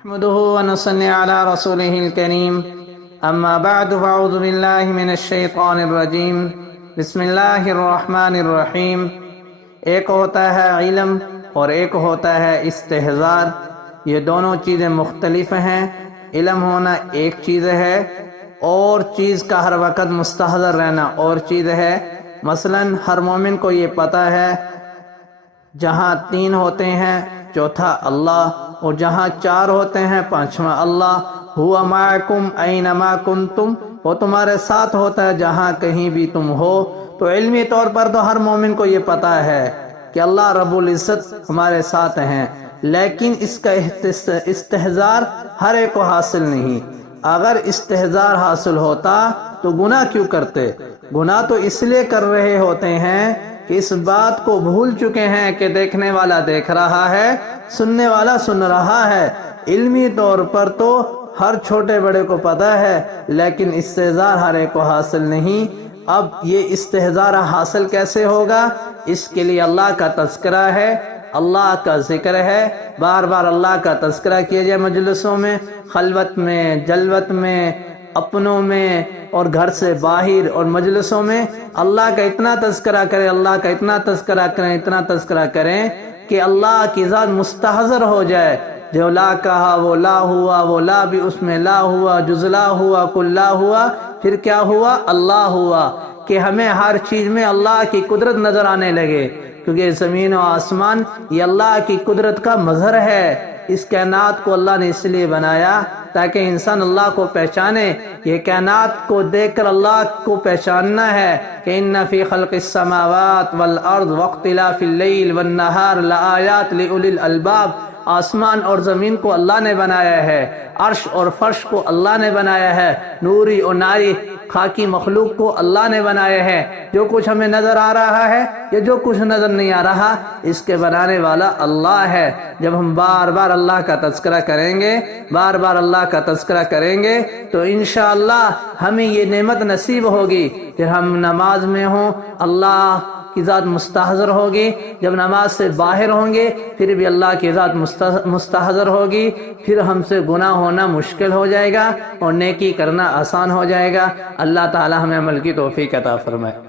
نحمده ونصلي على رسوله الكريم أما بعد فأعوذ بالله من الشیطان الرجیم بسم اللہ الرحمن الرحیم۔ ایک ہوتا ہے علم اور ایک ہوتا ہے استحضار، یہ دونوں چیزیں مختلف ہیں۔ علم ہونا ایک چیز ہے اور چیز کا ہر وقت مستحضر رہنا اور چیز ہے۔ مثلا ہر مومن کو یہ پتہ ہے جہاں 3 ہوتے ہیں چوتھا اللہ، اور جہاں 4 ہوتے ہیں پانچواں اللہ۔ ہوا معکم اینما کنتم، وہ تمہارے ساتھ ہوتا ہے جہاں کہیں بھی تم ہو۔ تو علمی طور پر تو ہر مومن کو یہ پتہ ہے کہ اللہ رب العزت ہمارے ساتھ ہیں، لیکن اس کا استحضار ہر ایک کو حاصل نہیں۔ اگر استحضار حاصل ہوتا تو گناہ کیوں کرتے؟ گناہ تو اس لیے کر رہے ہوتے ہیں کہ اس بات کو بھول چکے ہیں کہ دیکھنے والا دیکھ رہا ہے، سننے والا سن رہا ہے۔ علمی طور پر تو ہر چھوٹے بڑے کو پتہ ہے، لیکن استحضار ہر ایک کو حاصل نہیں۔ اب یہ استحضار حاصل کیسے ہوگا؟ اس کے لیے اللہ کا تذکرہ ہے، اللہ کا ذکر ہے، بار بار اللہ کا تذکرہ کیا جائے مجلسوں میں، خلوت میں، جلوت میں، اپنوں میں اور گھر سے باہر اور مجلسوں میں اللہ کا اتنا تذکرہ کریں، اللہ کا اتنا تذکرہ کریں، اتنا تذکرہ کریں کہ اللہ کی ذات مستحضر ہو جائے۔ جو لا کہا وہ لا ہوا، وہ لا بھی اس میں لا ہوا، جز لا ہوا، کل لا ہوا، پھر کیا ہوا؟ اللہ ہوا، کہ ہمیں ہر چیز میں اللہ کی قدرت نظر آنے لگے، کیونکہ زمین و آسمان یہ اللہ کی قدرت کا مظہر ہے۔ اس کائنات کو اللہ نے اس لیے بنایا تاکہ انسان اللہ کو پہچانے۔ یہ کائنات کو دیکھ کر اللہ کو پہچاننا ہے کہ ان فی خلق السماوات والارض واختلاف اللیل والنہار لآیات لأولی الالباب۔ آسمان اور زمین کو اللہ نے بنایا ہے، عرش اور فرش کو اللہ نے بنایا ہے، نوری اور ناری خاکی مخلوق کو اللہ نے بنایا ہے۔ جو کچھ ہمیں نظر آ رہا ہے یا جو کچھ نظر نہیں آ رہا، اس کے بنانے والا اللہ ہے۔ جب ہم بار بار اللہ کا تذکرہ کریں گے، بار بار اللہ کا تذکرہ کریں گے تو انشاءاللہ ہمیں یہ نعمت نصیب ہوگی۔ پھر ہم نماز میں ہوں، اللہ کی ذات مستحضر ہوگی۔ جب نماز سے باہر ہوں گے پھر بھی اللہ کی ذات مستحضر ہوگی۔ پھر ہم سے گناہ ہونا مشکل ہو جائے گا اور نیکی کرنا آسان ہو جائے گا۔ اللہ تعالی ہمیں عمل کی توفیق عطا فرمائے۔